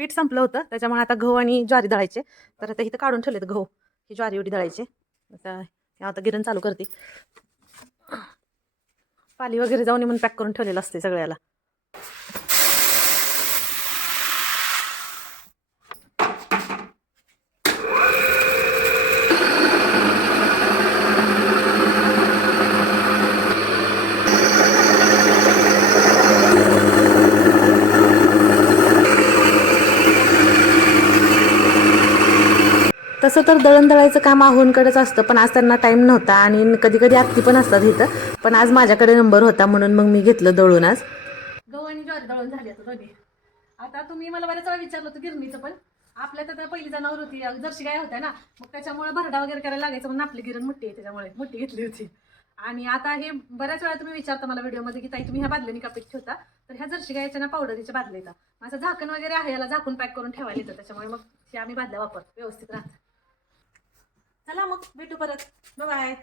पीठ संपलं होतं त्याच्यामुळे आता गहू आणि ज्वारी दळायचे. तर आता इथं काढून ठेवलेत गहू ही ज्वारी एवढी दळायचे. आता आता गिरण चालू करते. पाली वगैरे जाऊन म्हणून पॅक करून ठेवलेलं असते सगळ्याला. तसं तर दळण दळायचं काम आहोंकडेच असतं पण आज त्यांना टाईम नव्हता आणि कधी कधी आत्ती पण असतात इथं. पण आज माझ्याकडे नंबर होता म्हणून मग मी घेतलं दळून आज. गहू आणि ज्वारी दळून झाली आता दोन्ही. आता तुम्ही मला बऱ्याच वेळा विचारलं होतं गिरणीचं पण. आपल्या तर पहिली जनावर होती जर्शी गाय होत्या ना. मग त्याच्यामुळे भरडा वगैरे करायला लागायचं म्हणून आपली गिरण मोठी आहे त्याच्यामुळे मोठी घेतली होती. आणि आता हे बऱ्याच वेळा तुम्ही विचारता मला व्हिडिओमध्ये की ताई तुम्ही ह्या बादल्याने का ठेवता? तर ह्या जर्शी गायच्या ना पावडरीच्या बादल्या येतात माझं झाकण वगैरे आहे याला झाकून पॅक करून ठेवायला येतं. त्याच्यामुळे मग हे आम्ही बादल्या वापर व्यवस्थित राहतात चला मग भेटू परत. बाय